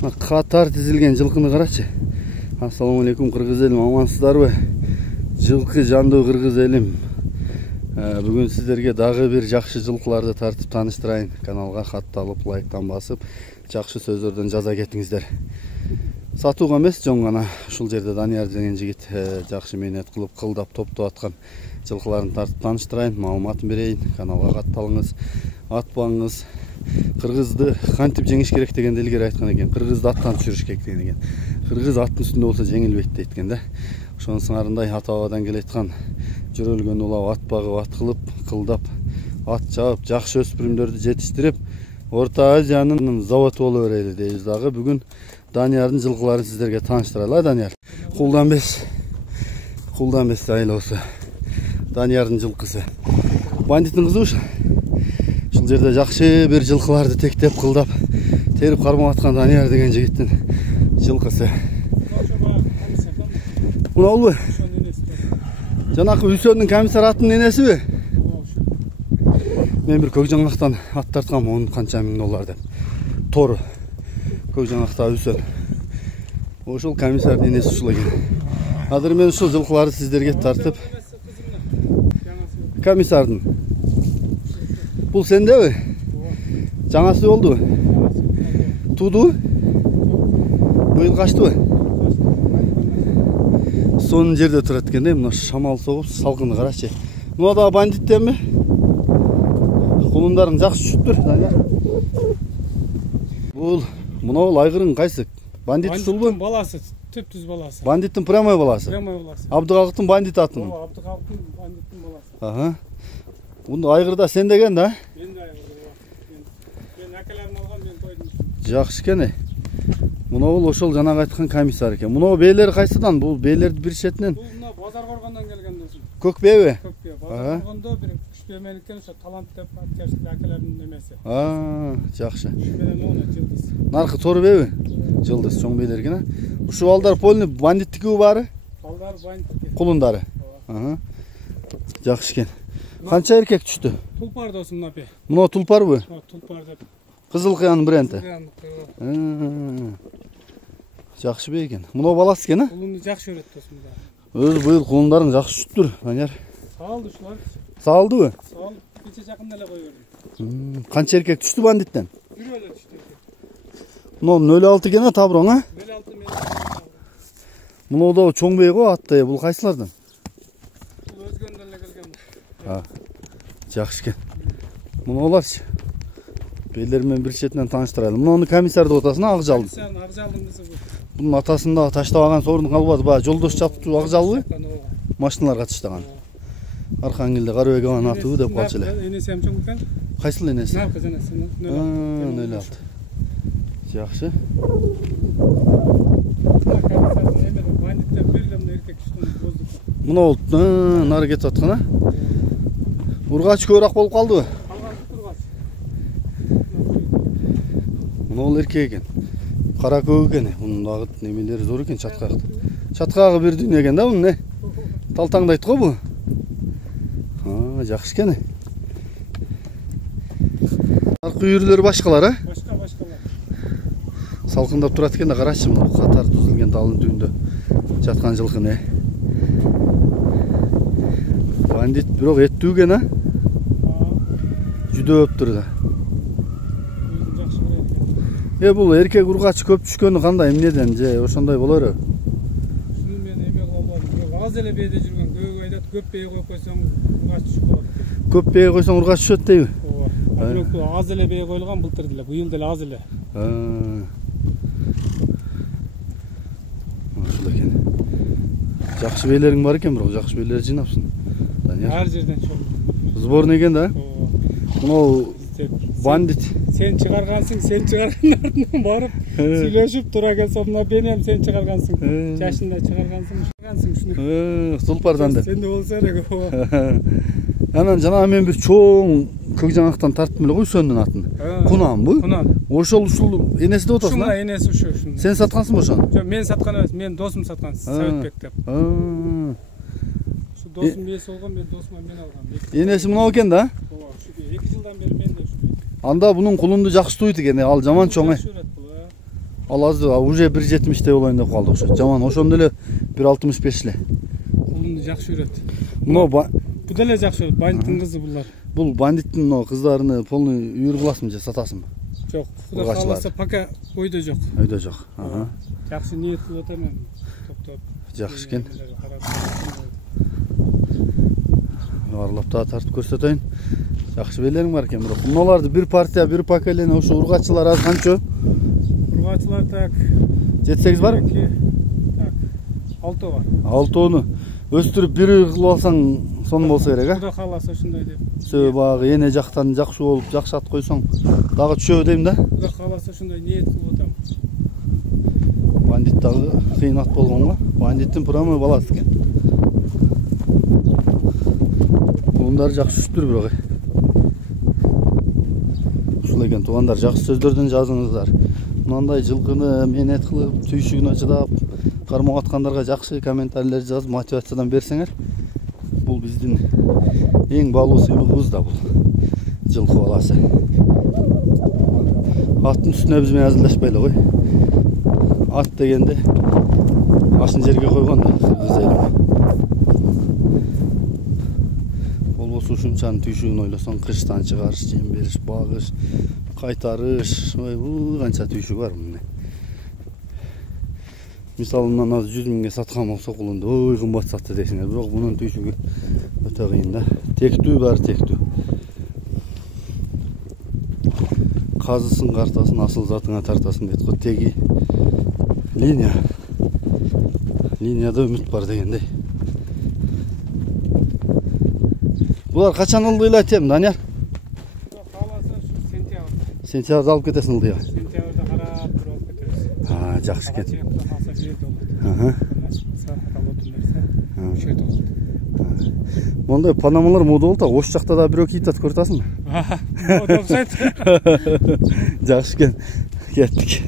Катар тизилген жылкыны карачы. Ассаламу алейкум кыргыз элим, амансыздарбы? Жылкы жандуу кыргыз элим. Бүгүн сиздерге дагы бир жакшы жылкыларды тартып тааныштырайын. Каналга катталып, лайктан басып, жакшы сөздөрдөн жаза кетиңиздер. Сатууга эмес, жон гана ушул жерде Данияр деген жигит жакшы мээнет кылып, кылдап топтоп аткан жылкыларын тартып тааныштырайын, маалыматын берейин. Каналга катталыңыз, атпаңыз. Кыргызды кантип жеңиш керек дегенди илгери айткан экен. Кыргызды аттан түшүрүш керек деген экен. Кыргыз аттын үстүндө болсо жеңилбейт дейт экен да. Ошонун сыңарындай ата-бабадан келаткан жөрөлгөн улап ат багып, ат кылып, кылдап, ат чабып, жакшы өспүрүмдөрдү жетиштирип, Орто Азиянын заводу боло берели дейбиз дагы. Бүгүн Даниярдын жылкыларын сиздерге тааныштырайлы, Данияр. Кулдан бес айлоосу. Даниярдын жылкысы. Бандиттин кызыбыш. Ушул жерде жакшы бир жылкыларды тектеп, кылдап, терип кармап аткан Данияр деген жигиттин жылкысы. Муну жанакы Үсөндүн комиссар аттын энесиби? Мен бир көк жаңактан ат тарткам, он канча миң доллар деп. Тору. Көк жаңакта Үсөн. Ошол комиссардын энеси ушул экен. Азыр мен ушул жылкыларды сиздерге тартып. Комиссардын. Бул сендеби? Жаңасы болдубу? Туудубу? Быйыл качтыбы? Сонун жерде турат экен да, мына шамал согуп, салкынды карачы. Мына да бандиттенби? Кулундарың жакшы түшүптүр, Данияр. Мына айгырың кайсы? Бандит ушулбу? Бандиттин баласы, түп-түз баласы. Бандиттин прямой баласы. Прямой баласы. Абдыкалыктын бандит атын. Абдыкалыктын бандиттин баласы. Ага. Бунду айгырда сен деген да? Мен да айгырда. Мен акаларын алгам, мен койдум. Жакшы экен. Мына ошол жанагы айткан комиссар экен. Мына бээлер кайсыдан? Бул бээлерди бир четинен. Бул мына базар коргондон келген досум. Көк бээби? Көк бээ. Базар коргондо бир күчтөмөнүккен ошо талант деп аткаштык акалардын немеси. Жакшы. Менен ону жылдыз. Наркы тору бээби? Жылдыз чоң бээлер экен. Ушул балдар полный бандиттикиби баары? Балдар бандиттики. Кулундары. Жакшы экен. Канча эркек түштү? Тулпар досум напи. Мына тулпарбы? Тулпар деп. Кызыл кыянын бренди. Жакшы бе экен. Мына баласы экен, Кулунду жакшы көрөт досум да. Өз быйыл кулундарың жакшы түштүр, Данияр. Салды ушулар. Салдыбы? Салып, кече жакында эле кое бердим. Канча эркек түштү бандиттен? Бирөө эле түштү. Мына 06 экен, таброң, 06 мен. Мына да чоң бей го атты, бул кайсылардан? Бул өзгөндөн эле келген. Жакшы экен. Мыналарчы. Бейлер менен бир четинен тааныштырайлы. Мунун комиссар деп атасың, Акжалдын. Комиссардын Акжалдын кызы бул. Bunun atasında taştavagan sorun kalmadı. Ba жолдош çaptı Akjal mı? Maşınlar katıştağan. Arkangilde Karabek alan atı dep kalçı ele. Enesi hem çoğun ekan. Kaysıl enesi? Narkız enesi. Öyle aldı. Yaxşı. Muna oldu. Nары кетип аткан, а? Ургач көбүрөөк болуп калдыбы? Мына ол эркек экен. Кара көк экен. Мунун дагы немелери зор экен, чаткак. Чаткагы бир дүйнө экен да, муну. Талтаңдайт го бу. Жакшы экен. Аркы үйүрлөр башкалар, а? Башкалар. Салкындап турат экен да, карачы, мына катар түзүлгөн талдын түбүндө жаткан жылкыны. Бандит бирок эттүү экен, а? Жүдөп турду. Бул эркек ургач көп түшкөнү кандай, эмнеден же ошондой болору? Шуну мен эме кылбадым. Аз эле бээде жүргөн көйгөй айтат, көп бээ коюп койсоң ургач түшүп калат. Көп бээ койсоң ургач түшөт дейби? Бирок аз эле бээ коюлган былтыр деле, быйыл деле аз эле. Ошол экен. Жакшы бээлериң бар экен, бирок жакшы бээлер жыйнапсың. Ар жерден чоң. Сборный экен да? Мына бандит. Sen çıkargansın, sen çıkarganın ardından barıp süйлөшүп тура келсем, мына бенем сен çıkargansın. Жашында çıkargansın şunu. Тулпардан деп. Sen de болсо эле. Анан жана мен бир чоң көк жаңактан тарттым эле го Үсөндүн атын. Кунан бу? Кунан. Ошол ушул энеси деп атасың. Ушул энеси ушул. Сен саткансың ошону? Жок, мен саткан эмес, мен досум саткан, Саветбек деп. Ушул досум бээси болгон, мен досума мен алгам. Энеси мынау экен да? Ооба, ушул 2 жылдан бери мен де ушул. Анда bunun kulundu жақсы туйт екен, ал жаман чоң. Ал азыр уже 1.70 болайын деп калды окшойт. Жаман ошондо эле 1.65 эле. Кулунду жакшы көрөт. Мына Бу деле жакшы көрөт. Бандиттин кызы булар. Бул бандиттин кыздарыны полный үйүр кыласыңбы же сатасыңбы? Жок, Кудай кааласа пока ойдо жок. Ойдо жок. Жакшы ниет кылып атам мен. Токтоп. Жакшы экен. Барлап да тартып көрсөтөйүн. Жакшы белериң бар экен, бирок мыналарды бир партия, бир поколение ошо ургачылар аз канчо? Ургачылар так 7-8 барбы? Так. 6 бар. 6-ны өстүрүп бир кылып алсаң сонун болсо керек, а? Кудай кааласа ошондой деп. Сөбө багы эне жактан жакшы болуп, жакшы ат койсоң, дагы түшөбү дейм да. Кудай кааласа ошондой ниет кылып атам. Бандит дагы кыйын ат болгонго, бандиттин прамы баласы экен. Буундар жакшы түштүр бирок. Ушул экен туугандар, жакшы сөздөрдөн жазыңыздар. Мынандай жылкыны менет кылып, түйшүгүнө чыдап, кармап аткандарга жакшы комментарийлер жазып, мотивациядан берсеңер, бул биздин эң баалуу сыйлыгыбыз да бул. Жылкы баласы. Аттын үстүнө биз менен азылдашпайлы кой. Ат дегенде ашын жерге койгон да кыргыз элим. Болбосо ушунчанын түйшүгүн ойлосоң, кыштан чыгарыш, жем бериш, багыш, кайтарыш, ой бул канча түйшүк бар мына. Мисалы мындан азыр 100 миңге саткан болсо кулунду, ой кымбат сатты дейсиңер, бирок мунун түйшүгү өтө кыйын да. Тектүү баары тектүү. Казысын, картасын, асыл затыңа тартасын дейт го. Теги линия. Линияда үмүт бар дегендей. Булар качан ылдыйлар тем, Данияр? Кааласа ушу сентябрда. Сентябрда алып кетесиң ылдыйга. Сентябрда карап туруп алып кетебиз. Жакшы экен. Кааласа жерде болот. Мондай панамалар мода болду, ош жакта да бирөө кийип атат, көрүп атасыңбы? Мода окшойт. Жакшы экен. Кеттик.